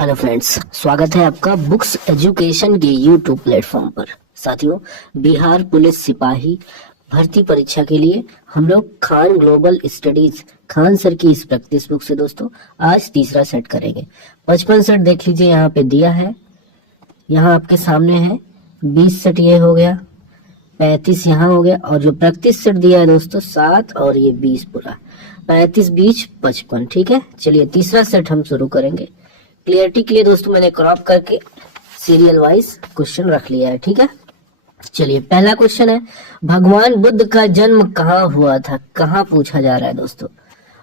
Hello friends, स्वागत है आपका बुक्स एजुकेशन के यूट्यूब प्लेटफॉर्म पर। साथियों, बिहार पुलिस सिपाही भर्ती परीक्षा के लिए हम लोग Khan global studies Khan sir की इस प्रैक्टिस बुक से दोस्तों आज तीसरा सेट करेंगे। 55 सेट देख लीजिए, यहाँ पे दिया है, यहाँ आपके सामने है। 20 सेट ये हो गया, 35 यहाँ हो गया, और जो प्रैक्टिस सेट दिया है दोस्तों 7 और ये 20 पूरा 35 20 55। ठीक है, चलिए तीसरा सेट हम शुरू करेंगे। क्लियरिटी के लिए दोस्तों मैंने क्रॉप करके सीरियल वाइज क्वेश्चन रख लिया है। ठीक है, चलिए पहला क्वेश्चन है, भगवान बुद्ध का जन्म कहाँ हुआ था? कहाँ पूछा जा रहा है दोस्तों?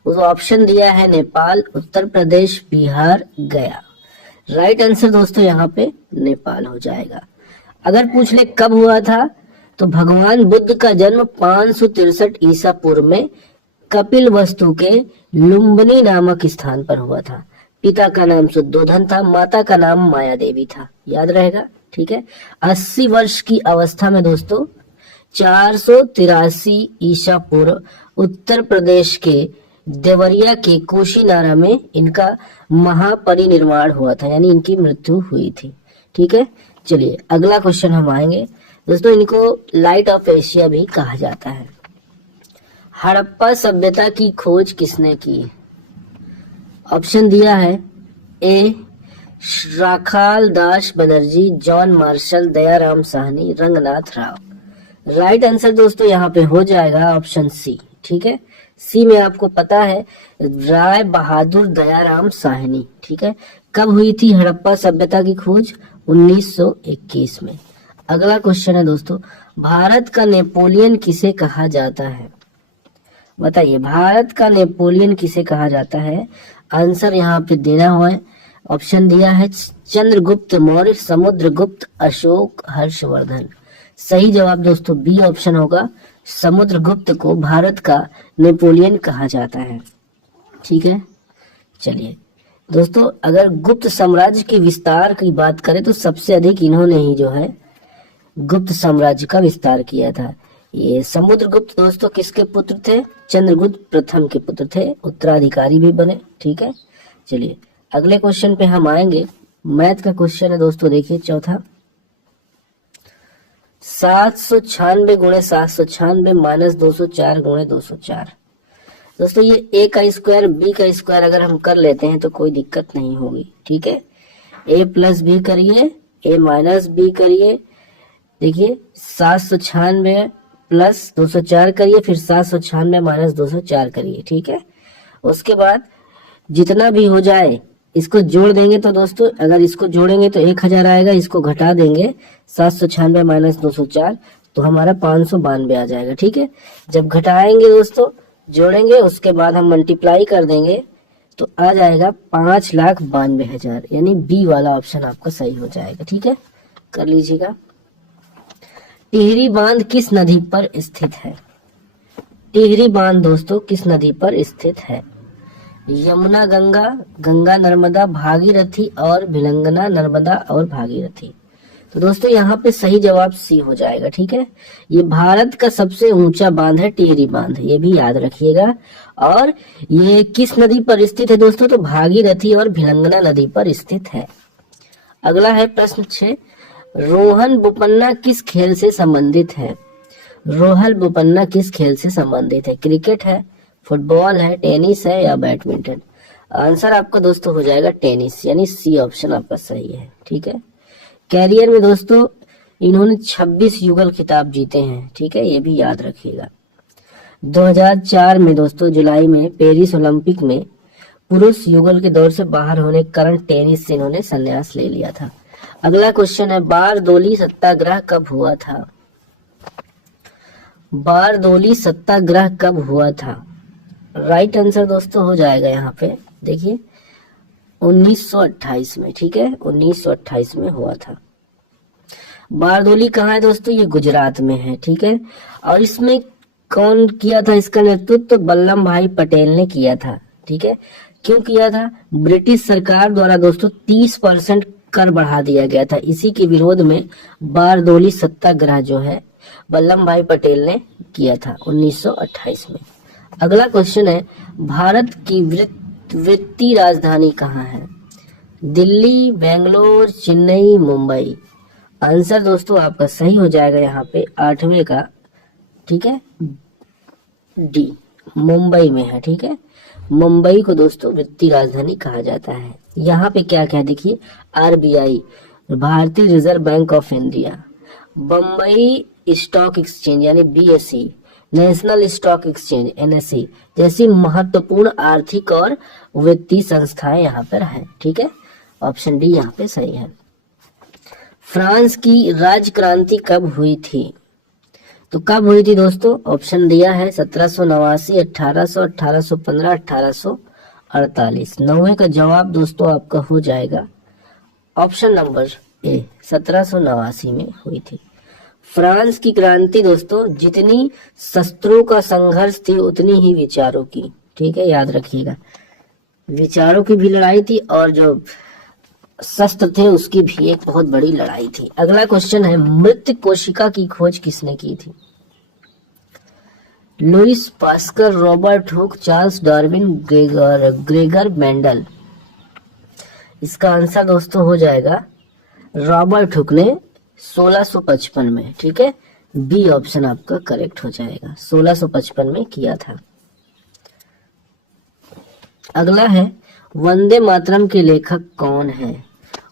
उस ऑप्शन दिया है नेपाल, उत्तर प्रदेश, बिहार, गया। राइट आंसर दोस्तों यहाँ पे नेपाल हो जाएगा। अगर पूछ ले कब हुआ था, तो भगवान बुद्ध का जन्म 563 ईसा पूर्व में कपिल वस्तु के लुम्बिनी नामक स्थान पर हुआ था। पिता का नाम शुद्धोधन था, माता का नाम माया देवी था। याद रहेगा, ठीक है। 80 वर्ष की अवस्था में दोस्तों 483 ईसा पूर्व उत्तर प्रदेश के देवरिया के कुशीनारा में इनका महापरिनिर्वाण हुआ था, यानी इनकी मृत्यु हुई थी। ठीक है, चलिए अगला क्वेश्चन हम आएंगे दोस्तों। इनको लाइट ऑफ एशिया भी कहा जाता है। हड़प्पा सभ्यता की खोज किसने की? ऑप्शन दिया है, A Rakhal Das Banerjee, John Marshall, Dayaram Sahni, Ranganath Rao. Right answer दोस्तों यहाँ पे हो जाएगा ऑप्शन सी। ठीक है, सी में आपको पता है राय बहादुर दयाराम साहनी। ठीक है, कब हुई थी हड़प्पा सभ्यता की खोज? 1921 में। अगला क्वेश्चन है दोस्तों, भारत का नेपोलियन किसे कहा जाता है? बताइए, भारत का नेपोलियन किसे कहा जाता है? आंसर यहाँ पे देना हुआ है, ऑप्शन दिया है चंद्रगुप्त मौर्य, समुद्रगुप्त, अशोक, हर्षवर्धन। सही जवाब दोस्तों बी ऑप्शन होगा, समुद्रगुप्त को भारत का नेपोलियन कहा जाता है। ठीक है, चलिए दोस्तों, अगर गुप्त साम्राज्य के विस्तार की बात करें तो सबसे अधिक इन्होंने ही जो है गुप्त साम्राज्य का विस्तार किया था। ये समुद्रगुप्त दोस्तों किसके पुत्र थे? चंद्रगुप्त प्रथम के पुत्र थे, उत्तराधिकारी भी बने। ठीक है, चलिए अगले क्वेश्चन पे हम आएंगे। मैथ का क्वेश्चन है दोस्तों, देखिए चौथा, 796 गुणे 796 माइनस 204 गुणे 204। दोस्तों ये ए का स्क्वायर बी का स्क्वायर अगर हम कर लेते हैं तो कोई दिक्कत नहीं होगी। ठीक है, ए प्लस बी करिए, ए माइनस बी करिए। देखिए 796 प्लस 204 करिए, फिर 796 माइनस 204 करिए। ठीक है, उसके बाद जितना भी हो जाए इसको जोड़ देंगे तो दोस्तों अगर इसको जोड़ेंगे तो 1000 आएगा, इसको घटा देंगे 796 माइनस 204 तो हमारा 592 आ जाएगा। ठीक है, जब घटाएंगे दोस्तों जोड़ेंगे उसके बाद हम मल्टीप्लाई कर देंगे तो आ जाएगा 5,92,000, यानी बी वाला ऑप्शन आपका सही हो जाएगा। ठीक है, कर लीजिएगा। टिहरी बांध किस नदी पर स्थित है? टिहरी बांध दोस्तों किस नदी पर स्थित है? यमुना, गंगा, गंगा नर्मदा, भागीरथी और भिलंगना, नर्मदा और भागीरथी। तो दोस्तों यहाँ पे सही जवाब सी हो जाएगा। ठीक है, ये भारत का सबसे ऊंचा बांध है टिहरी बांध, ये भी याद रखिएगा। और ये किस नदी पर स्थित है दोस्तों? तो भागीरथी और भिलंगना नदी पर स्थित है। अगला है प्रश्न 6, रोहन बोपन्ना किस खेल से संबंधित है? रोहन बोपन्ना किस खेल से संबंधित है? क्रिकेट है, फुटबॉल है, टेनिस है या बैडमिंटन? आंसर आपका दोस्तों हो जाएगा टेनिस, यानी सी ऑप्शन आपका सही है। ठीक है, कैरियर में दोस्तों इन्होंने 26 युगल खिताब जीते हैं। ठीक है, ये भी याद रखिएगा। 2004 में दोस्तों जुलाई में पेरिस ओलंपिक में पुरुष युगल के दौर से बाहर होने के कारण टेनिस से इन्होंने संन्यास ले लिया था। अगला क्वेश्चन है, बारदोली सत्याग्रह कब हुआ था? बारदोली सत्याग्रह कब हुआ था? राइट आंसर दोस्तों हो जाएगा यहाँ पे, देखिए 1928 में। ठीक है, 1928 में हुआ था। बारदोली कहाँ है दोस्तों? ये गुजरात में है। ठीक है, और इसमें कौन किया था इसका नेतृत्व? तो वल्लभ भाई पटेल ने किया था। ठीक है, क्यों किया था? ब्रिटिश सरकार द्वारा दोस्तों 30% कर बढ़ा दिया गया था, इसी के विरोध में बारदोली सत्याग्रह जो है वल्लभ भाई पटेल ने किया था 1928 में। अगला क्वेश्चन है, भारत की वित्तीय राजधानी कहाँ है? दिल्ली, बेंगलोर, चेन्नई, मुंबई। आंसर दोस्तों आपका सही हो जाएगा यहाँ पे 8वें का, ठीक है, डी, मुंबई में है। ठीक है, मुंबई को दोस्तों वित्तीय राजधानी कहा जाता है। यहाँ पे क्या क्या देखिए, आरबीआई, भारतीय reserve bank of India, Bombay stock exchange यानी BSE, national stock exchange NSE जैसी महत्वपूर्ण आर्थिक और वित्तीय संस्थाएं यहाँ पर हैं। ठीक है, ऑप्शन डी यहाँ पे सही है। फ्रांस की राज्य क्रांति कब हुई थी? तो कब हुई थी दोस्तों? ऑप्शन दिया है 1789, 1800, 1815, 1848। 9वें का जवाब दोस्तों आपका हो जाएगा ऑप्शन नंबर ए, 1789 में हुई थी। फ्रांस की क्रांति दोस्तों जितनी शस्त्रों का संघर्ष थी उतनी ही विचारों की, ठीक है, याद रखिएगा, विचारों की भी लड़ाई थी और जो शस्त्र थे उसकी भी एक बहुत बड़ी लड़ाई थी। अगला क्वेश्चन है, मृत कोशिका की खोज किसने की थी? Louis Pascal, Robert Hooke, Charles Darwin, Gregor Mendel. इसका आंसर दोस्तों हो जाएगा रॉबर्ट हुक ने 1655 में। ठीक है, बी ऑप्शन आपका करेक्ट हो जाएगा, 1655 में किया था। अगला है, वंदे मातरम के लेखक कौन है?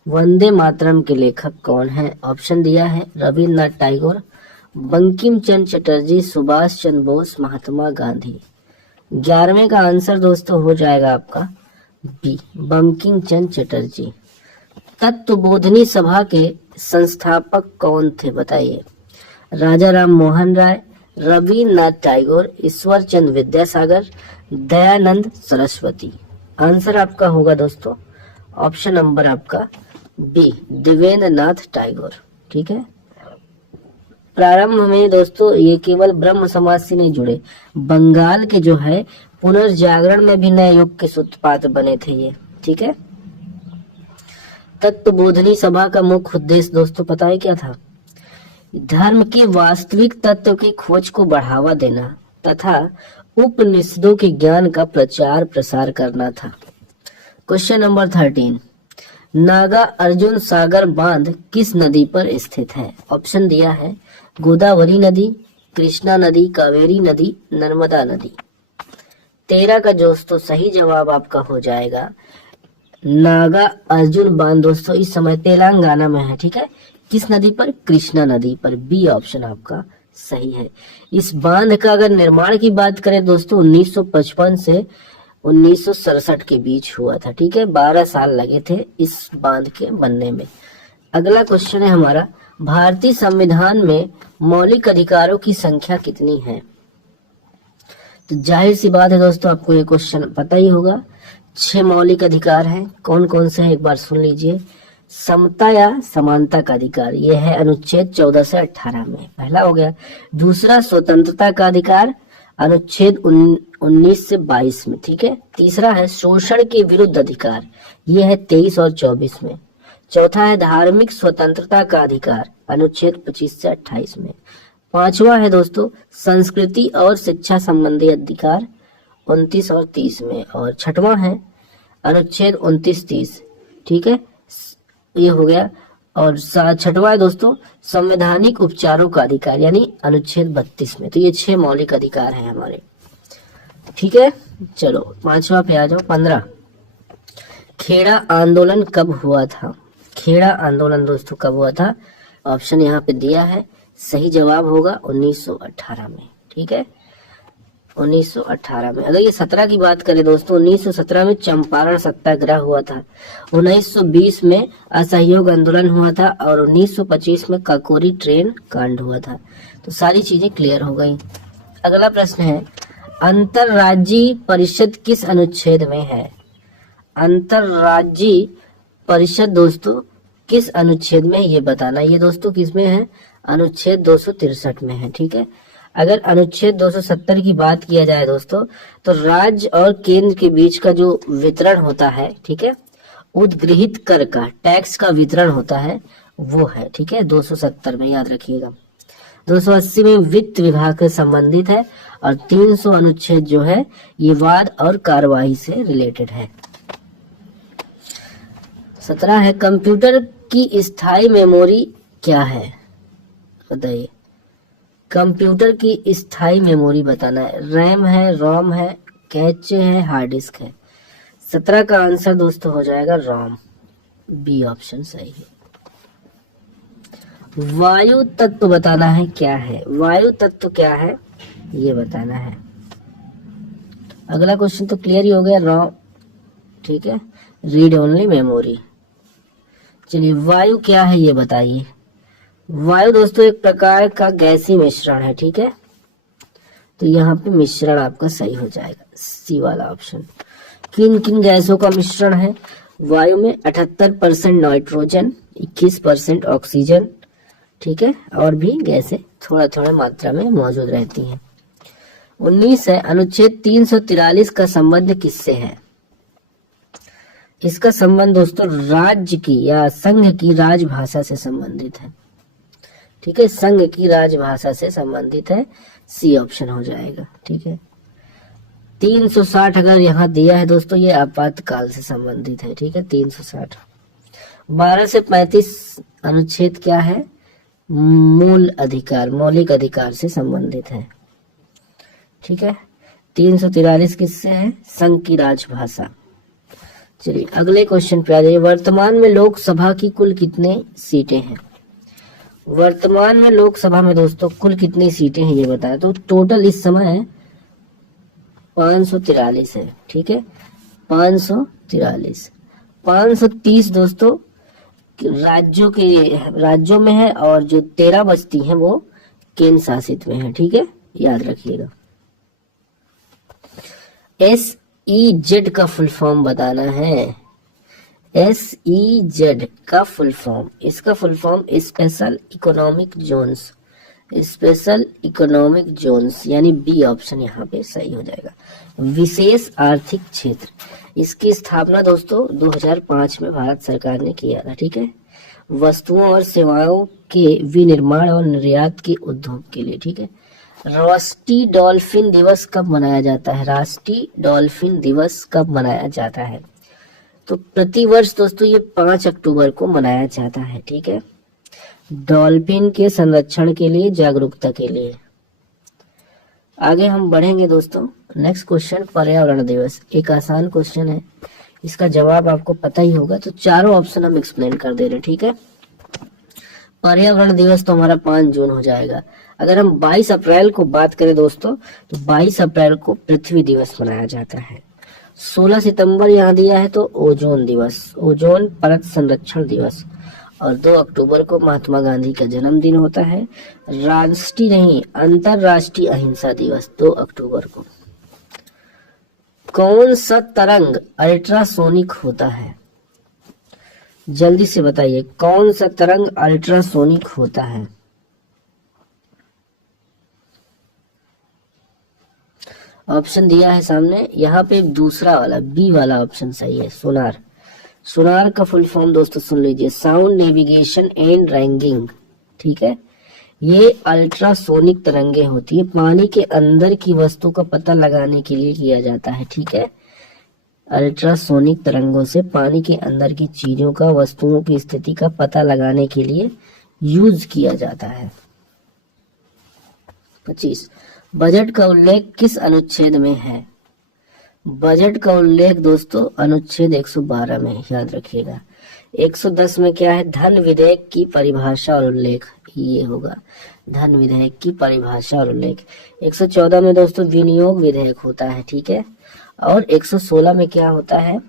वंदे मातरम के लेखक कौन है? ऑप्शन दिया है रविन्द्रनाथ टैगोर, बंकिम चंद्र चटर्जी, सुभाष चंद्र बोस, महात्मा गांधी। 11वें का आंसर दोस्तों हो जाएगा आपका बी, बंकिम चंद्र चटर्जी। तत्वबोधिनी सभा के संस्थापक कौन थे बताइए? राजा राम मोहन राय, रविन्द्रनाथ टैगोर, ईश्वर चंद्र विद्यासागर, दयानंद सरस्वती। आंसर आपका होगा दोस्तों ऑप्शन नंबर आपका बी, देवेंद्रनाथ टैगोर। ठीक है, प्रारंभ में दोस्तों ये केवल ब्रह्म समाज से नहीं जुड़े, बंगाल के जो है पुनर्जागरण में भी नए युग के सूत्रपात बने थे ये। ठीक है, तत्वबोधिनी सभा का मुख्य उद्देश्य दोस्तों पता है क्या था? धर्म के वास्तविक तत्व की खोज को बढ़ावा देना तथा उपनिषदों के ज्ञान का प्रचार प्रसार करना था। क्वेश्चन नंबर 13, नागा अर्जुन सागर बांध किस नदी पर स्थित है? ऑप्शन दिया है गोदावरी नदी, कृष्णा नदी, कावेरी नदी, नर्मदा नदी। 13 का दोस्तों सही जवाब आपका हो जाएगा नागा अर्जुन बांध दोस्तों इस समय तेलंगाना में है। ठीक है, किस नदी पर? कृष्णा नदी पर। बी ऑप्शन आपका सही है। इस बांध का अगर निर्माण की बात करें दोस्तों 1955 से 1967 के बीच हुआ था। ठीक है, 12 साल लगे थे इस बांध के बनने में। अगला क्वेश्चन है हमारा, भारतीय संविधान में मौलिक अधिकारों की संख्या कितनी है? तो जाहिर सी बात है दोस्तों आपको ये क्वेश्चन पता ही होगा। 6 मौलिक अधिकार हैं। कौन कौन से हैं एक बार सुन लीजिए। समता या समानता का अधिकार, यह है अनुच्छेद 14 से 18 में, पहला हो गया। दूसरा स्वतंत्रता का अधिकार, अनुच्छेद 19 से 22 में। ठीक है, तीसरा है शोषण के विरुद्ध अधिकार, यह है 23 और 24 में। चौथा है धार्मिक स्वतंत्रता का अधिकार, अनुच्छेद 25 से 28 में। पांचवा है दोस्तों संस्कृति और शिक्षा संबंधी अधिकार, 29 और 30 में। और छठवां है अनुच्छेद 29-30। ठीक है, ये हो गया। और छठवां है दोस्तों संवैधानिक उपचारों का अधिकार, यानी अनुच्छेद 32 में। तो ये 6 मौलिक अधिकार हैं हमारे। ठीक है, चलो पांचवा पे आ जाओ। 15, खेड़ा आंदोलन कब हुआ था? खेड़ा आंदोलन दोस्तों कब हुआ था? ऑप्शन यहाँ पे दिया है, सही जवाब होगा 1918 में। ठीक है, 1918 में। अगर ये 17 की बात करें दोस्तों 1917 में चंपारण सत्याग्रह हुआ था, 1920 में असहयोग आंदोलन हुआ था और 1925 में काकोरी ट्रेन कांड हुआ था। तो सारी चीजें क्लियर हो गई। अगला प्रश्न है, अंतरराज्यीय परिषद किस अनुच्छेद में है? अंतरराज्यीय परिषद दोस्तों किस अनुच्छेद में है ये बताना। ये दोस्तों किस में है? अनुच्छेद 263 में है। ठीक है, अगर अनुच्छेद 270 की बात किया जाए दोस्तों तो राज्य और केंद्र के बीच का जो वितरण होता है, ठीक है, उद्गृहित कर का टैक्स का वितरण होता है वो है। ठीक है, 270 में याद रखिएगा। 280 में वित्त विभाग से संबंधित है और 300 अनुच्छेद जो है ये वाद और कार्यवाही से रिलेटेड है। 17 है कंप्यूटर की स्थायी मेमोरी क्या है, बताइए। कंप्यूटर की स्थायी मेमोरी बताना है। रैम है, रोम है, कैचे है, हार्ड डिस्क है। 17 का आंसर दोस्तों हो जाएगा रोम, बी ऑप्शन सही है। वायु तत्व बताना है क्या है, वायु तत्व क्या है ये बताना है। अगला क्वेश्चन तो क्लियर ही हो गया, रोम, ठीक है, रीड ओनली मेमोरी। चलिए वायु क्या है ये बताइए। वायु दोस्तों एक प्रकार का गैसीय मिश्रण है, ठीक है, तो यहाँ पे मिश्रण आपका सही हो जाएगा, सी वाला ऑप्शन। किन किन गैसों का मिश्रण है वायु में? 78% नाइट्रोजन, 21% ऑक्सीजन, ठीक है, और भी गैसें थोड़ा थोड़ा मात्रा में मौजूद रहती हैं। 19 है अनुच्छेद 343 का संबंध किससे है? इसका संबंध दोस्तों राज्य की या संघ की राजभाषा से संबंधित है, ठीक है, संघ की राजभाषा से संबंधित है, सी ऑप्शन हो जाएगा, ठीक है। 360 अगर यहाँ दिया है दोस्तों ये आपातकाल से संबंधित है, ठीक है, 360। 12 से 35 अनुच्छेद क्या है? मूल अधिकार, मौलिक अधिकार से संबंधित है, ठीक है। 343 किससे है? संघ की राजभाषा। चलिए अगले क्वेश्चन पे आ जाइए। वर्तमान में लोकसभा की कुल कितने सीटें हैं? वर्तमान में लोकसभा में दोस्तों कुल कितनी सीटें हैं ये बताया, तो टोटल इस समय 543 है, ठीक है, 543। 530 दोस्तों राज्यों में है और जो 13 बचती हैं वो केंद्र शासित में है, ठीक है, याद रखिएगा। SEZ का फुल फॉर्म बताना है। SEZ का फुल फॉर्म, इसका full form special economic zones, special economic zones, यानी बी ऑप्शन यहाँ पे सही हो जाएगा, विशेष आर्थिक क्षेत्र। इसकी स्थापना दोस्तों 2005 में भारत सरकार ने किया था, ठीक है, वस्तुओं और सेवाओं के विनिर्माण और निर्यात के उद्योग के लिए, ठीक है। राष्ट्रीय डॉल्फिन दिवस कब मनाया जाता है? राष्ट्रीय डॉल्फिन दिवस कब मनाया जाता है? तो प्रतिवर्ष दोस्तों ये 5 अक्टूबर को मनाया जाता है, ठीक है, डॉल्फिन के संरक्षण के लिए, जागरूकता के लिए। आगे हम बढ़ेंगे दोस्तों। नेक्स्ट क्वेश्चन पर्यावरण दिवस, एक आसान क्वेश्चन है, इसका जवाब आपको पता ही होगा, तो चारों ऑप्शन हम एक्सप्लेन कर दे रहे हैं, ठीक है। पर्यावरण दिवस तो हमारा 5 जून हो जाएगा। अगर हम 22 अप्रैल को बात करें दोस्तों, तो 22 अप्रैल को पृथ्वी दिवस मनाया जाता है। 16 सितंबर यहाँ दिया है तो ओजोन दिवस, ओजोन परत संरक्षण दिवस, और 2 अक्टूबर को महात्मा गांधी का जन्मदिन होता है। राष्ट्रीय नहीं, अंतरराष्ट्रीय अहिंसा दिवस 2 अक्टूबर को। कौन सा तरंग अल्ट्रासोनिक होता है? जल्दी से बताइए, कौन सा तरंग अल्ट्रासोनिक होता है? ऑप्शन दिया है सामने, यहाँ पे दूसरा वाला बी वाला ऑप्शन सही है, सोनार। सोनार का फुल फॉर्म दोस्तों सुन लीजिए, साउंड नेविगेशन एंड रैंगिंग, ठीक है। ये अल्ट्रासोनिक तरंगे होती है, पानी के अंदर की वस्तु का पता लगाने के लिए किया जाता है, ठीक है। अल्ट्रासोनिक तरंगों से पानी के अंदर की चीजों का, वस्तुओं की स्थिति का पता लगाने के लिए यूज किया जाता है। 25 बजट का उल्लेख किस अनुच्छेद में है? बजट का उल्लेख दोस्तों अनुच्छेद 112 में, याद रखिएगा। 110 में क्या है? धन विधेयक की परिभाषा और उल्लेख, ये होगा धन विधेयक की परिभाषा और उल्लेख। 114 में दोस्तों विनियोग विधेयक होता है, ठीक है, और 116 में क्या होता है?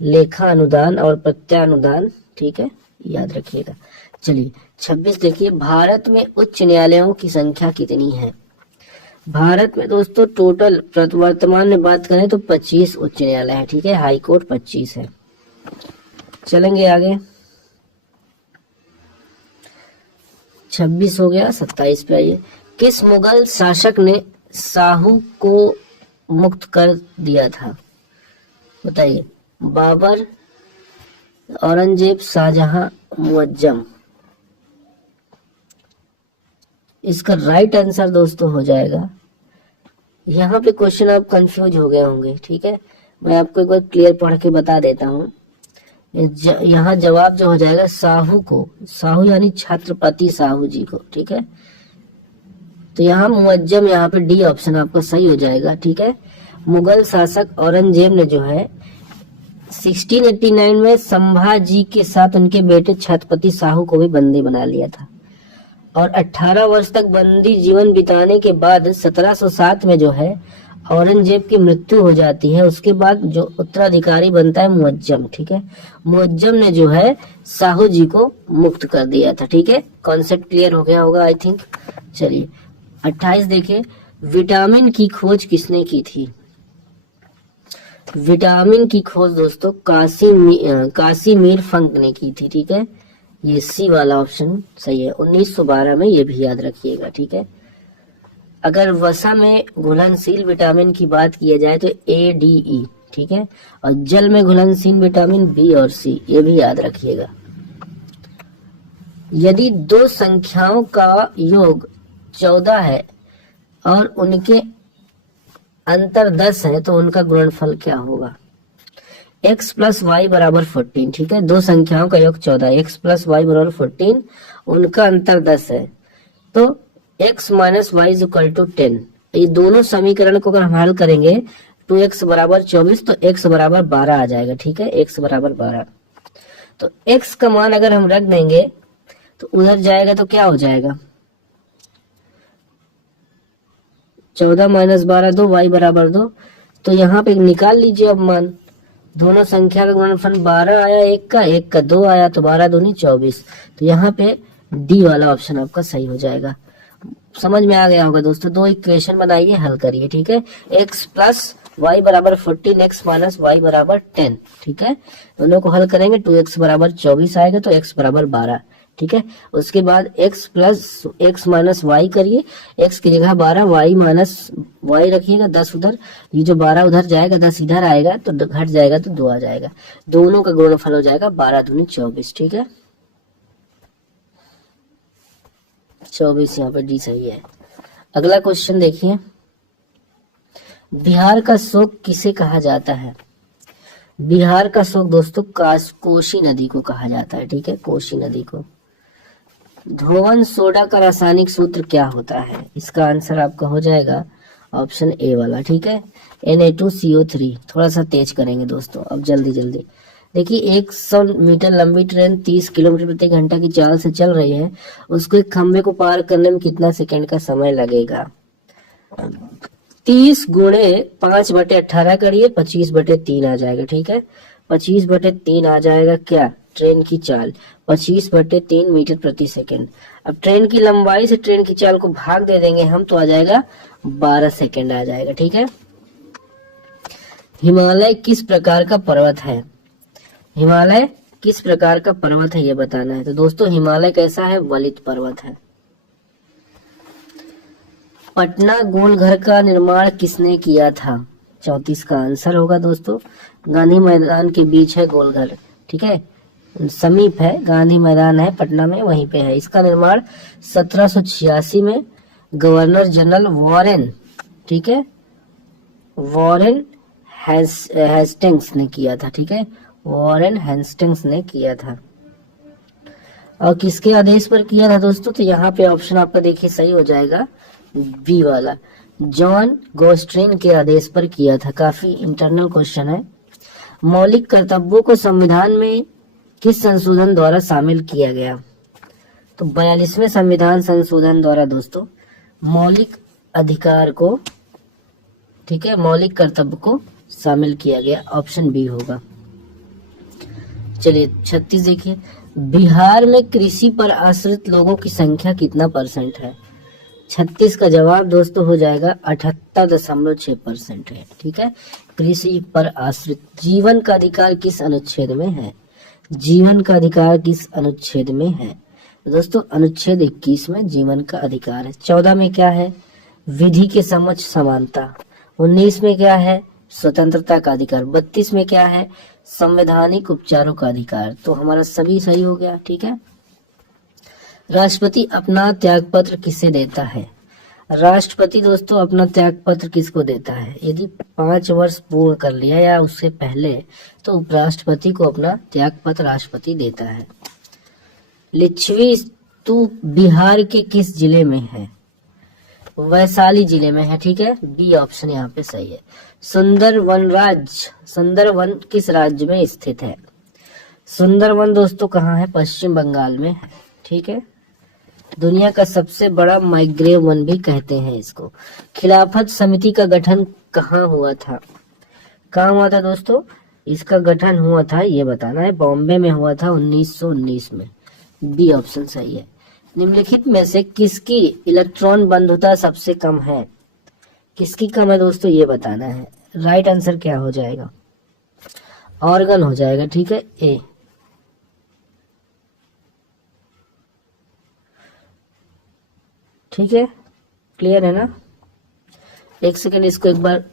लेखा अनुदान और प्रत्यानुदान, ठीक है, याद रखिएगा। चलिए 26 देखिए, भारत में उच्च न्यायालयों की संख्या कितनी है? भारत में दोस्तों टोटल वर्तमान में बात करें तो 25 उच्च न्यायालय है, ठीक है, हाई कोर्ट 25 है। चलेंगे आगे, 26 हो गया, 27 पे आइए। किस मुगल शासक ने साहू को मुक्त कर दिया था? बताइए। बाबर, औरंगजेब, शाहजहां, मुअज्जम। इसका राइट आंसर दोस्तों हो जाएगा, यहाँ पे क्वेश्चन आप कंफ्यूज हो गए होंगे, ठीक है, मैं आपको एक बार क्लियर पढ़ के बता देता हूँ। यहाँ जवाब जो हो जाएगा साहू को, साहू यानी छत्रपति साहू जी को, ठीक है। तो यहाँ मुअज्जम, यहाँ पे डी ऑप्शन आपका सही हो जाएगा, ठीक है। मुगल शासक औरंगजेब ने जो है 1689 में संभाजी के साथ उनके बेटे छत्रपति साहू को भी बंदी बना लिया था और 18 वर्ष तक बंदी जीवन बिताने के बाद 1707 में जो है औरंगजेब की मृत्यु हो जाती है। उसके बाद जो उत्तराधिकारी बनता है मुअज्जम, ठीक है। मुअज्जम ने जो है साहू जी को मुक्त कर दिया था, ठीक है। कॉन्सेप्ट क्लियर हो गया होगा आई थिंक। चलिए 28 देखिए, विटामिन की खोज किसने की थी? विटामिन की खोज दोस्तों कासिमीर फंक ने की थी, ठीक है। ये सी वाला ऑप्शन सही है, 1912 में, ये भी याद रखिएगा, ठीक है। अगर वसा में घुलनशील विटामिन की बात किया जाए तो ए डी ई, ठीक है। और जल में घुलनशील विटामिन बी और सी, ये भी याद रखिएगा। यदि दो संख्याओं का योग 14 है और उनके अंतर 10 है तो उनका गुणनफल क्या होगा? x प्लस वाई बराबर 14, ठीक है। दो संख्याओं का योग 14, x प्लस वाई बराबर 14, उनका अंतर 10 है, तो x minus y is equal to 10। ये दोनों समीकरण को अगर हम हल करेंगे 2x बराबर 24 तो x बराबर 12 आ जाएगा, ठीक है। x बराबर 12, तो x का मान अगर हम रख देंगे तो उधर जाएगा तो क्या हो जाएगा? 14 माइनस 12 2, वाई बराबर 2। तो यहाँ पे निकाल लीजिए अब मान, दोनों संख्या का गुणनफल 12 आया, एक का 2 आया, तो 12 दूनी 24। तो यहाँ पे डी वाला ऑप्शन आपका सही हो जाएगा। समझ में आ गया होगा दोस्तों। दो इक्वेशन बनाइए, हल करिए, ठीक है। x प्लस वाई बराबर 14, x माइनस वाई बराबर 10, ठीक है। दोनों को हल करेंगे 2x बराबर 24 आएगा तो x बराबर 12, ठीक है। उसके बाद x plus x minus y करिए, x की जगह 12, वाई माइनस वाई रखिएगा, 10 उधर, ये जो 12 उधर जाएगा 10 इधर आएगा तो घट जाएगा तो 2 आ जाएगा। दोनों का गुणनफल हो जाएगा 12 दूनी 24, ठीक है। 24 यहाँ पर डी सही है। अगला क्वेश्चन देखिए, बिहार का शोक किसे कहा जाता है? बिहार का शोक दोस्तों कोसी नदी को कहा जाता है, ठीक है, कोसी नदी को। धोवन सोडा का रासायनिक सूत्र क्या होता है? इसका आंसर आपका हो जाएगा ऑप्शन ए वाला, ठीक है, Na2CO3। थोड़ा सा तेज करेंगे दोस्तों अब, जल्दी जल्दी देखिए। 100 मीटर लंबी ट्रेन 30 किलोमीटर प्रति घंटा की चाल से चल रही है, उसको एक खंबे को पार करने में कितना सेकंड का समय लगेगा? 30 गुणे 5/18 करिए, 25/3 आ जाएगा, ठीक है। 25/3 आ जाएगा क्या? ट्रेन की चाल 25/3 मीटर प्रति सेकंड। अब ट्रेन की लंबाई से ट्रेन की चाल को भाग दे देंगे हम तो आ जाएगा 12 सेकंड आ जाएगा, ठीक है। हिमालय किस प्रकार का पर्वत है? हिमालय किस प्रकार का पर्वत है ये बताना है। तो दोस्तों हिमालय कैसा है? वलित पर्वत है। पटना गोलघर का निर्माण किसने किया था? 34 का आंसर होगा दोस्तों, गांधी मैदान के बीच है गोलघर, ठीक है, समीप है, गांधी मैदान है पटना में, वहीं पे है। इसका निर्माण 1786 में गवर्नर जनरल वॉरेन, ठीक है, वॉरेन हेस्टिंग्स ने किया था, ठीक है, वॉरेन हेस्टिंग्स ने किया था। और किसके आदेश पर किया था दोस्तों? तो यहाँ पे ऑप्शन आपका देखिए सही हो जाएगा बी वाला, जॉन गोस्ट्रीन के आदेश पर किया था। काफी इंटरनल क्वेश्चन है। मौलिक कर्तव्यों को संविधान में किस संशोधन द्वारा शामिल किया गया? तो 42वें संविधान संशोधन द्वारा दोस्तों मौलिक अधिकार को, ठीक है, मौलिक कर्तव्य को शामिल किया गया, ऑप्शन बी होगा। चलिए 36 देखिए, बिहार में कृषि पर आश्रित लोगों की संख्या कितना % है? 36 का जवाब दोस्तों हो जाएगा 78.6% है, ठीक है। कृषि पर आश्रित। जीवन का अधिकार किस अनुच्छेद में है? जीवन का अधिकार किस अनुच्छेद में है? दोस्तों अनुच्छेद 21 में जीवन का अधिकार है। 14 में क्या है? विधि के समक्ष समानता। 19 में क्या है? स्वतंत्रता का अधिकार। 32 में क्या है? संवैधानिक उपचारों का अधिकार। तो हमारा सभी सही हो गया, ठीक है। राष्ट्रपति अपना त्याग पत्र किसे देता है? राष्ट्रपति दोस्तों अपना त्याग पत्र किसको देता है? यदि 5 वर्ष पूर्ण कर लिया या उससे पहले तो उपराष्ट्रपति को अपना त्याग पत्र राष्ट्रपति देता है। लिच्छवी स्तूप बिहार के किस जिले में है? वैशाली जिले में है, ठीक है, बी ऑप्शन यहाँ पे सही है। सुंदरवन किस राज्य में स्थित है? सुंदरवन दोस्तों कहाँ है? पश्चिम बंगाल में है, ठीक है। दुनिया का सबसे बड़ा माइग्रेव वन भी कहते हैं इसको। खिलाफत समिति का गठन कहाँ हुआ था? कहाँ हुआ था दोस्तों? इसका गठन हुआ था, ये बताना है, बॉम्बे में हुआ था 1919 में। बी ऑप्शन सही है। निम्नलिखित में से किसकी इलेक्ट्रॉन बंधुता सबसे कम है? किसकी कम है दोस्तों, ये बताना है। राइट आंसर क्या हो जाएगा? ऑर्गन हो जाएगा, ठीक है, ए। ठीक है, क्लियर है ना? एक सेकेंड इसको एक बार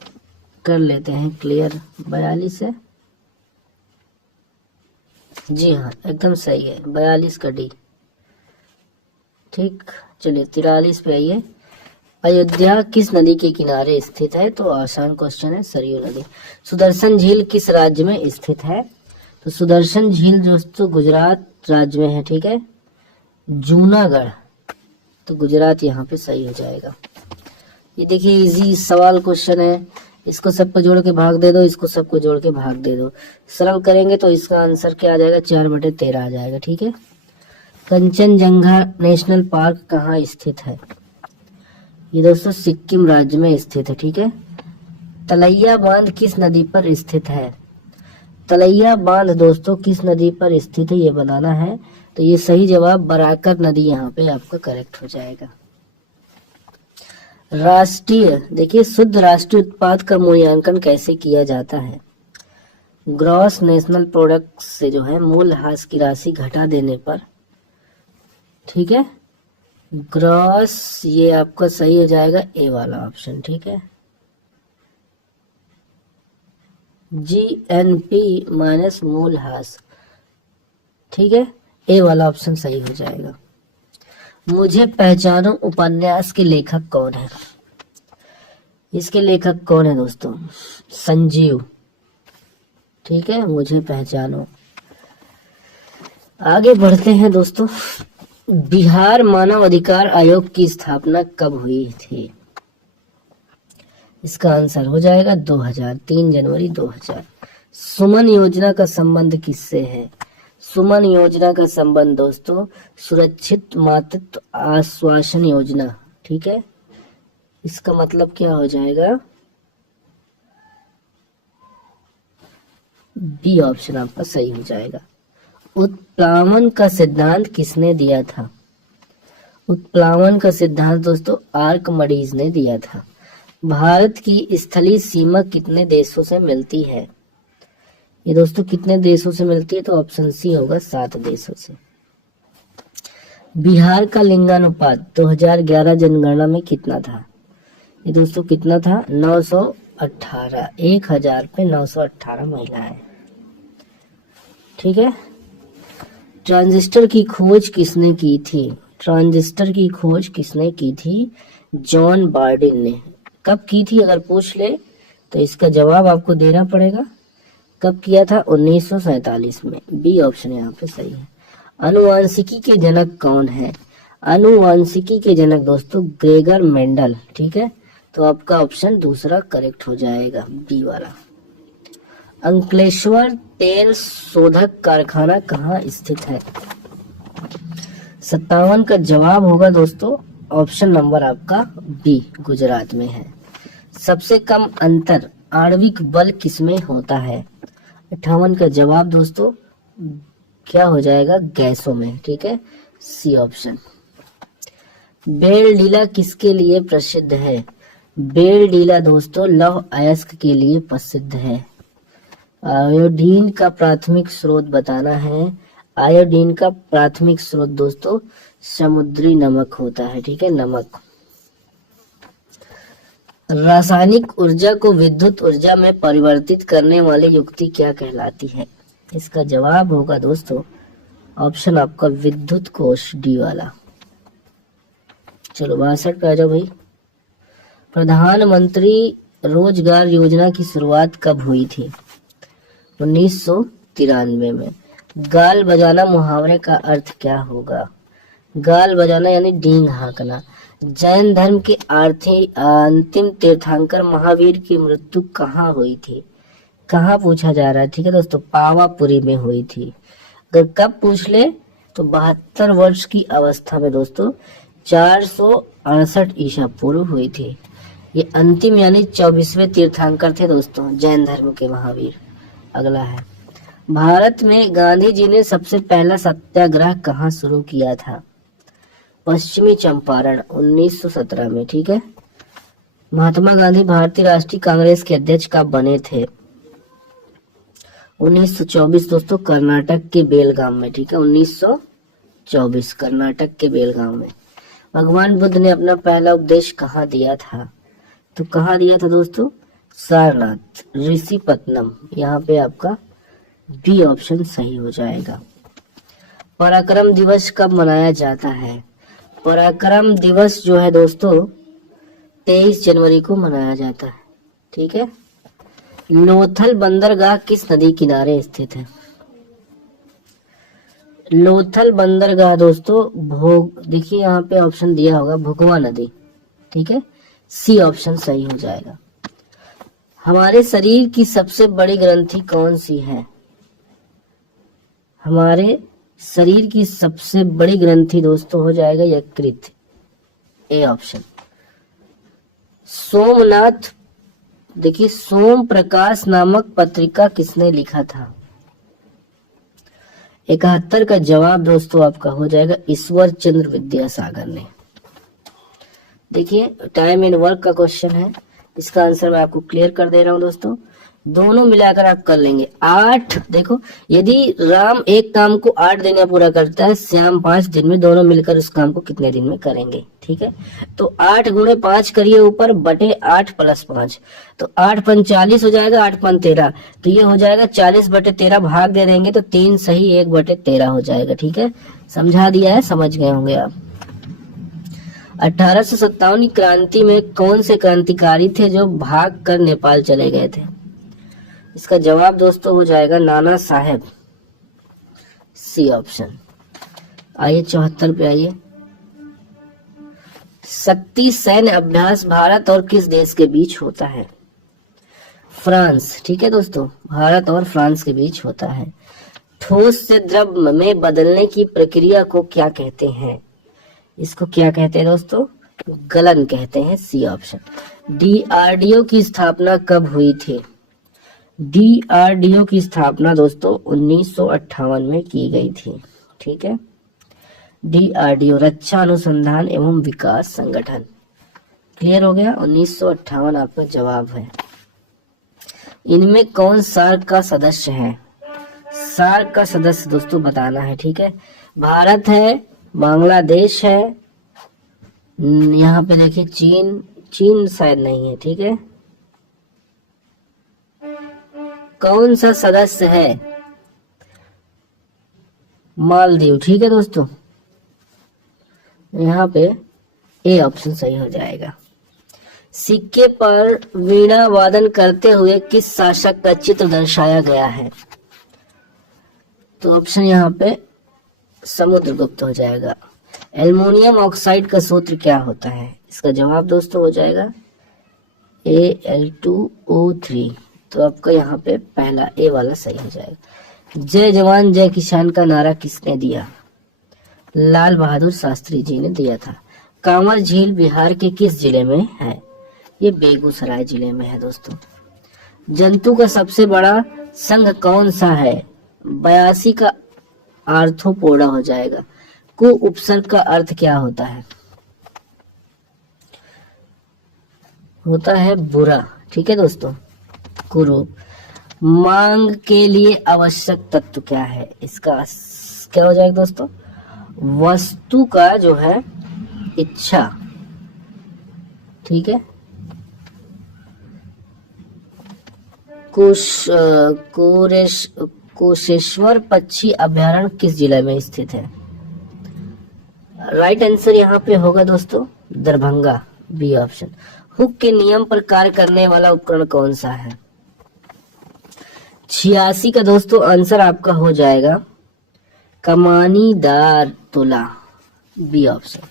कर लेते हैं क्लियर। 42 है, जी हाँ एकदम सही है, 42 का डी। ठीक, चलिए 43 पे आइए। अयोध्या किस नदी के किनारे स्थित है? तो आसान क्वेश्चन है, सरयू नदी। सुदर्शन झील किस राज्य में स्थित है? तो सुदर्शन झील दोस्तों गुजरात राज्य में है, ठीक है। जूनागढ़, तो गुजरात यहाँ पे सही हो जाएगा। ये देखिए इजी सवाल क्वेश्चन है, इसको सबको जोड़ के भाग दे दो, इसको सबको जोड़ के भाग दे दो, सरल करेंगे तो इसका आंसर क्या आ जाएगा? 4/13 आ जाएगा, ठीक है। कंचनजंगा नेशनल पार्क कहाँ स्थित है? ये दोस्तों सिक्किम राज्य में स्थित है, ठीक है। तलैया बांध किस नदी पर स्थित है? तलैया बांध दोस्तों किस नदी पर स्थित है, ये बताना है। तो ये सही जवाब बराकर नदी यहाँ पे आपका करेक्ट हो जाएगा। राष्ट्रीय, देखिए शुद्ध राष्ट्रीय उत्पाद का मूल्यांकन कैसे किया जाता है? ग्रॉस नेशनल प्रोडक्ट से जो है मूल्यह्रास की राशि घटा देने पर, ठीक है। ग्रॉस, ये आपका सही हो जाएगा ए वाला ऑप्शन, ठीक है। जीएनपी माइनस मूल्यह्रास, ठीक है, ए वाला ऑप्शन सही हो जाएगा। मुझे पहचानो उपन्यास के लेखक कौन है? इसके लेखक कौन है दोस्तों? संजीव, ठीक है। मुझे पहचानो। आगे बढ़ते हैं दोस्तों। बिहार मानव अधिकार आयोग की स्थापना कब हुई थी? इसका आंसर हो जाएगा 2000, 3 जनवरी 2000। सुमन योजना का संबंध किससे है? सुमन योजना का संबंध दोस्तों सुरक्षित मातृत्व आश्वासन योजना, ठीक है। इसका मतलब क्या हो जाएगा? बी ऑप्शन आपका सही हो जाएगा। उत्प्लावन का सिद्धांत किसने दिया था? उत्प्लावन का सिद्धांत दोस्तों आर्किमिडीज ने दिया था। भारत की स्थलीय सीमा कितने देशों से मिलती है? ये दोस्तों कितने देशों से मिलती है? तो ऑप्शन सी होगा 7 देशों से। बिहार का लिंगानुपात 2011 जनगणना में कितना था? ये दोस्तों कितना था? 918, 1000 पे 918 महिलाएं, ठीक है। ट्रांजिस्टर की खोज किसने की थी? ट्रांजिस्टर की खोज किसने की थी? जॉन बार्डिन ने। कब की थी अगर पूछ ले तो इसका जवाब आपको देना पड़ेगा। कब किया था? 1947 में। बी ऑप्शन यहाँ पे सही है। अनुवांशिकी के जनक कौन है? अनुवांशिकी के जनक दोस्तों ग्रेगर मेंडल, ठीक है। तो आपका ऑप्शन दूसरा करेक्ट हो जाएगा, बी वाला। अंकलेश्वर तेल शोधक कारखाना कहाँ स्थित है? 57 का जवाब होगा दोस्तों ऑप्शन नंबर आपका बी, गुजरात में है। सबसे कम अंतर आणविक बल किसमें होता है? 58 का जवाब दोस्तों क्या हो जाएगा? गैसों में, ठीक है, सी ऑप्शन। बेलडीला किसके लिए प्रसिद्ध है? बेलडीला दोस्तों लौह अयस्क के लिए प्रसिद्ध है। आयोडीन का प्राथमिक स्रोत बताना है। आयोडीन का प्राथमिक स्रोत दोस्तों समुद्री नमक होता है, ठीक है, नमक। रासायनिक ऊर्जा को विद्युत ऊर्जा में परिवर्तित करने वाली युक्ति क्या कहलाती है? इसका जवाब होगा दोस्तों ऑप्शन आपका विद्युत कोश, डी वाला। चलो 62 पे आ जाओ भाई। प्रधानमंत्री रोजगार योजना की शुरुआत कब हुई थी? 1993 में। गाल बजाना मुहावरे का अर्थ क्या होगा? गाल बजाना यानी डींग हाँकना। जैन धर्म के अंतिम तीर्थंकर महावीर की मृत्यु कहाँ हुई थी? कहाँ पूछा जा रहा है, ठीक है दोस्तों, पावापुरी में हुई थी। अगर कब पूछ ले तो 72 वर्ष की अवस्था में दोस्तों 468 ईसा पूर्व हुई थी। ये अंतिम यानी 24वें तीर्थंकर थे दोस्तों, जैन धर्म के महावीर। अगला है, भारत में गांधी जी ने सबसे पहला सत्याग्रह कहाँ शुरू किया था? पश्चिमी चंपारण 1917 में, ठीक है। महात्मा गांधी भारतीय राष्ट्रीय कांग्रेस के अध्यक्ष कब बने थे? 1924 दोस्तों, कर्नाटक के बेलगाम में, ठीक है। 1924 कर्नाटक के बेलगाम में। भगवान बुद्ध ने अपना पहला उपदेश कहाँ दिया था? तो कहाँ दिया था दोस्तों? सारनाथ, ऋषिपत्तनम। यहाँ पे आपका बी ऑप्शन सही हो जाएगा। पराक्रम दिवस कब मनाया जाता है? पराक्रम दिवस जो है दोस्तों 23 जनवरी को मनाया जाता है, ठीक है। लोथल बंदरगाह किस नदी किनारे स्थित है? लोथल बंदरगाह दोस्तों देखिए यहाँ पे ऑप्शन दिया होगा भुगवा नदी, ठीक है। सी ऑप्शन सही हो जाएगा। हमारे शरीर की सबसे बड़ी ग्रंथि कौन सी है? हमारे शरीर की सबसे बड़ी ग्रंथि दोस्तों हो जाएगा यकृत, ए ऑप्शन। सोमनाथ, देखिए सोम प्रकाश नामक पत्रिका किसने लिखा था? 71 का जवाब दोस्तों आपका हो जाएगा ईश्वर चंद्र विद्यासागर ने। देखिए टाइम एंड वर्क का क्वेश्चन है, इसका आंसर मैं आपको क्लियर कर दे रहा हूं दोस्तों। दोनों मिलाकर आप कर लेंगे 8। देखो यदि राम एक काम को 8 दिन में पूरा करता है, श्याम 5 दिन में, दोनों मिलकर उस काम को कितने दिन में करेंगे, ठीक है। तो 8 गुणे 5 करिए ऊपर बटे 8 प्लस 5, तो 8 पन 40 हो जाएगा, 8 पन 13, तो ये हो जाएगा 40 बटे 13, भाग दे देंगे तो 3 सही 1 बटे 13 हो जाएगा, ठीक है। समझा दिया है, समझ गए होंगे आप। 1857 क्रांति में कौन से क्रांतिकारी थे जो भाग कर नेपाल चले गए थे? इसका जवाब दोस्तों हो जाएगा नाना साहेब, सी ऑप्शन। आइए 74 पे आइए। शक्ति सैन्य अभ्यास भारत और किस देश के बीच होता है? फ्रांस, ठीक है दोस्तों, भारत और फ्रांस के बीच होता है। ठोस से द्रव में बदलने की प्रक्रिया को क्या कहते हैं? इसको क्या कहते हैं दोस्तों? गलन कहते हैं, सी ऑप्शन। डीआरडीओ की स्थापना कब हुई थी? डीआरडीओ की स्थापना दोस्तों 1958 में की गई थी, ठीक है। डीआरडीओ रक्षा अनुसंधान एवं विकास संगठन। क्लियर हो गया? 1958 आपका जवाब है। इनमें कौन सार्क का सदस्य है? सार्क का सदस्य दोस्तों बताना है, ठीक है। भारत है, बांग्लादेश है, यहाँ पे देखिए चीन शायद नहीं है, ठीक है। कौन सा सदस्य है? मालदीव, ठीक है दोस्तों, यहाँ पे ए ऑप्शन सही हो जाएगा। सिक्के पर वीणा वादन करते हुए किस शासक का चित्र दर्शाया गया है? तो ऑप्शन यहाँ पे समुद्रगुप्त हो जाएगा। एल्युमिनियम ऑक्साइड का सूत्र क्या होता है? इसका जवाब दोस्तों हो जाएगा Al2O3, तो आपका यहाँ पे पहला ए वाला सही हो जाएगा। जय जवान जय किसान का नारा किसने दिया? लाल बहादुर शास्त्री जी ने दिया था। कांवर झील बिहार के किस जिले में है? ये बेगूसराय जिले में है दोस्तों। जंतु का सबसे बड़ा संघ कौन सा है? 82 का आर्थ्रोपोडा हो जाएगा। कु उपसर्ग का अर्थ क्या होता है? होता है बुरा, ठीक है दोस्तों, कुरूप। मांग के लिए आवश्यक तत्व क्या है? इसका क्या हो जाएगा दोस्तों? वस्तु का जो है इच्छा, ठीक है। कुशेश्वर पक्षी अभयारण्य किस जिले में स्थित है? राइट आंसर यहाँ पे होगा दोस्तों दरभंगा, बी ऑप्शन। हुक के नियम पर कार्य करने वाला उपकरण कौन सा है? 86 का दोस्तों आंसर आपका हो जाएगा कमानीदार तुला, बी ऑप्शन।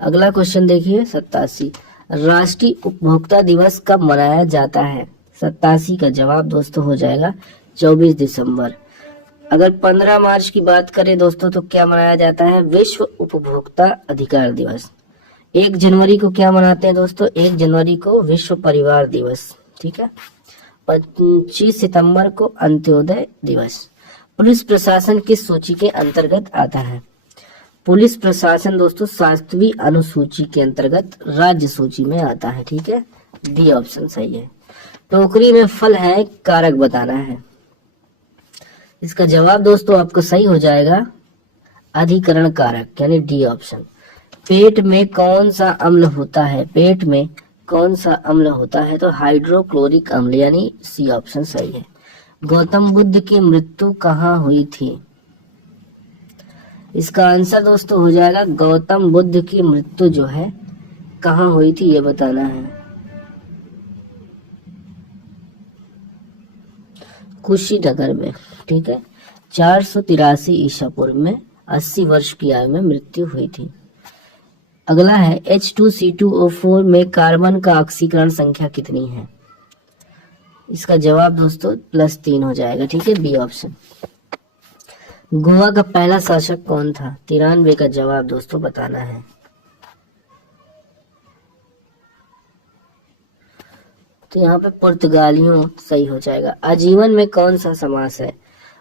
अगला क्वेश्चन देखिए 87, राष्ट्रीय उपभोक्ता दिवस कब मनाया जाता है? 87 का जवाब दोस्तों हो जाएगा 24 दिसंबर। अगर 15 मार्च की बात करें दोस्तों तो क्या मनाया जाता है? विश्व उपभोक्ता अधिकार दिवस। 1 जनवरी को क्या मनाते हैं दोस्तों? 1 जनवरी को विश्व परिवार दिवस, ठीक है। 25 सितंबर को अंत्योदय दिवस। पुलिस प्रशासन किस सूची के अंतर्गत आता है? पुलिस प्रशासन दोस्तों 7वीं अनुसूची के अंतर्गत राज्य सूची में आता है, ठीक है। डी ऑप्शन सही है। टोकरी में फल है, कारक बताना है। इसका जवाब दोस्तों आपका सही हो जाएगा अधिकरण कारक, यानी डी ऑप्शन। पेट में कौन सा अम्ल होता है? पेट में कौन सा अम्ल होता है? तो हाइड्रोक्लोरिक अम्ल, यानी सी ऑप्शन सही है। गौतम बुद्ध की मृत्यु कहाँ हुई थी? इसका आंसर दोस्तों हो जाएगा गौतम बुद्ध की मृत्यु जो है कहाँ हुई थी ये बताना है। कुशीनगर में, ठीक है। 483 ईसा पूर्व में 80 वर्ष की आयु में मृत्यु हुई थी। अगला है H2C2O4 में कार्बन का ऑक्सीकरण संख्या कितनी है? इसका जवाब दोस्तों +3 हो जाएगा, ठीक है, बी ऑप्शन। गोवा का पहला शासक कौन था? 93 का जवाब दोस्तों बताना है। तो यहाँ पे पुर्तगालियों सही हो जाएगा। आजीवन में कौन सा समास है?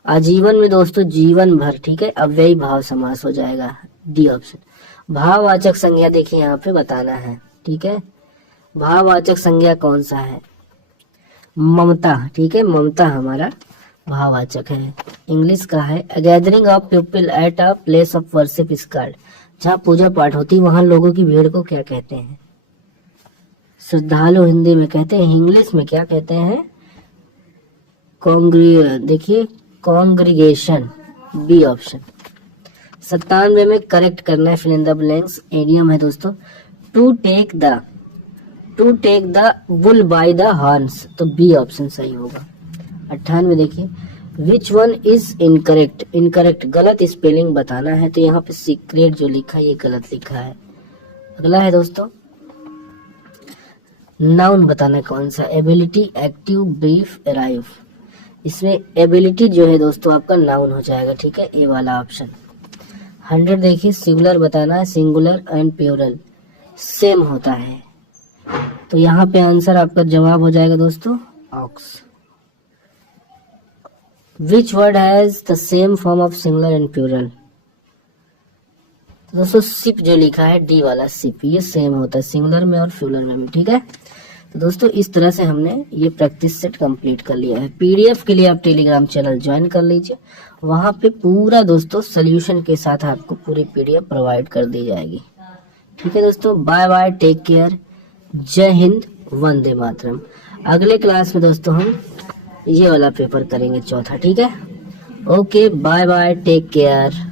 आजीवन में दोस्तों जीवन भर, ठीक है, अव्ययी भाव समास हो जाएगा, डी ऑप्शन। भाववाचक संज्ञा देखिए यहाँ पे बताना है, ठीक है। भाववाचक संज्ञा कौन सा है? ममता, ठीक है, ममता हमारा भाववाचक है। इंग्लिश का है gathering of people at a place of worship is called. जहाँ पूजा पाठ होती है वहां लोगों की भीड़ को क्या कहते हैं? श्रद्धालु हिंदी में कहते हैं। इंग्लिश में क्या कहते हैं? देखिए कॉन्ग्रीगेशन, बी ऑप्शन। 97 में करेक्ट करना है, fill in the blanks. Idiom है दोस्तों to take the bull by the horns, तो बी ऑप्शन सही होगा। 98 देखिए which one is incorrect, incorrect गलत स्पेलिंग बताना है, तो यहाँ पे सीक्रेट जो लिखा है ये गलत लिखा है। अगला है दोस्तों नाउन बताना है कौन सा? Ability, active, brief, arrive. इसमें एबिलिटी जो है दोस्तों आपका नाउन हो जाएगा, ठीक है, ए वाला ऑप्शन। 100 देखिए सिंगुलर बताना है, सिंगुलर एंड प्लूरल सेम होता है, तो यहाँ पे आंसर आपका जवाब हो जाएगा दोस्तों ox. Which word has the same form of singular and plural? दोस्तों सिप जो लिखा है डी वाला सिप, ये सेम होता है सिंगुलर में और प्लूरल में, ठीक है। तो दोस्तों इस तरह से हमने ये प्रैक्टिस सेट कंप्लीट कर लिया है। पीडीएफ के लिए आप टेलीग्राम चैनल ज्वाइन कर लीजिए, वहां पे पूरा दोस्तों सोल्यूशन के साथ आपको पूरी पीडीएफ प्रोवाइड कर दी जाएगी, ठीक है दोस्तों। बाय बाय, टेक केयर, जय हिंद, वंदे मातरम। अगले क्लास में दोस्तों हम ये वाला पेपर करेंगे चौथा, ठीक है। Okay bye bye, take care.